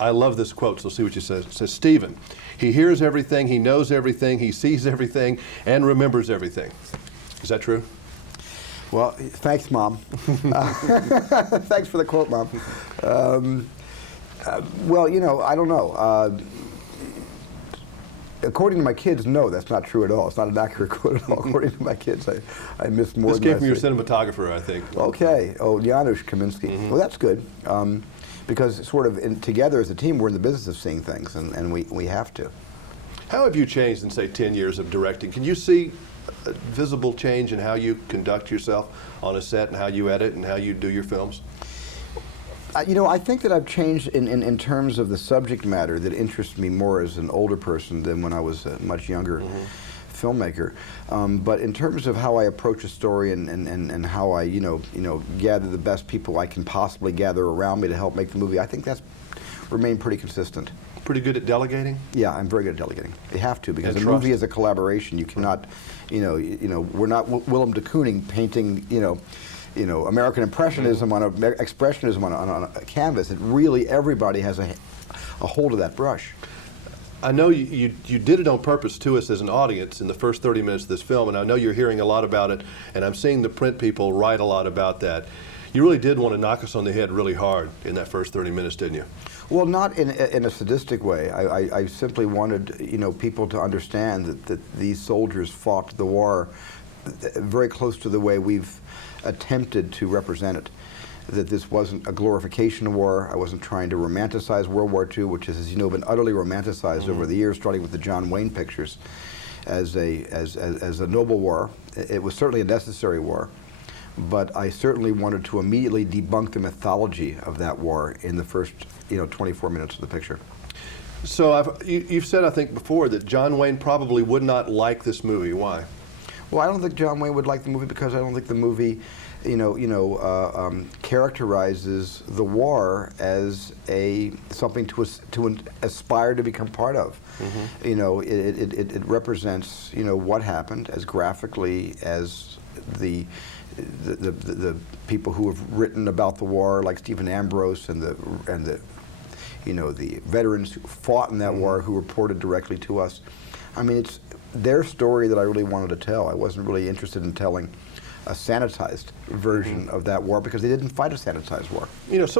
I love this quote, so see what you say. It says, Stephen, he hears everything, he knows everything, he sees everything, and remembers everything. Is that true? Well, thanks, Mom. Thanks for the quote, Mom. Well, you know, I don't know. According to my kids, no, that's not true at all. It's not an accurate quote at all. According to my kids, I missed more this than came from your cinematographer, I think. Okay. Oh, Janusz Kaminski. Well, that's good. Because sort of together as a team, we're in the business of seeing things, and we have to. How have you changed in, say, 10 years of directing? Can you see a visible change in how you conduct yourself on a set and how you edit and how you do your films? You know, I think that I've changed in terms of the subject matter that interests me more as an older person than when I was a much younger filmmaker. But in terms of how I approach a story and how I, you know, gather the best people I can possibly gather around me to help make the movie, I think that's remained pretty consistent. Pretty good at delegating? Yeah, I'm very good at delegating. You have to, because And a trust. movie is a collaboration. You cannot, you know, we're not Willem de Kooning painting, you know, American Impressionism on expressionism on a canvas. It really, everybody has a hold of that brush. I know you did it on purpose to us as an audience in the first 30 minutes of this film, and I know you're hearing a lot about it, and I'm seeing the print people write a lot about that. You really did want to knock us on the head really hard in that first 30 minutes, didn't you? Well, not in a sadistic way. I simply wanted, you know, people to understand that these soldiers fought the war very close to the way we've attempted to represent it. That this wasn't a glorification of war. I wasn't trying to romanticize World War II, which has, as you know, been utterly romanticized over the years, starting with the John Wayne pictures, as a noble war. It was certainly a necessary war, but I certainly wanted to immediately debunk the mythology of that war in the first, you know, 24 minutes of the picture. So you've said, I think, before that John Wayne probably would not like this movie. Why? Well, I don't think John Wayne would like the movie because I don't think the movie, characterizes the war as something to aspire to become part of. You know, it represents, you know, what happened as graphically as the people who have written about the war, like Stephen Ambrose and the you know, the veterans who fought in that war who reported directly to us. I mean, it's their story that I really wanted to tell. I wasn't really interested in telling a sanitized version of that war because they didn't fight a sanitized war. You know, some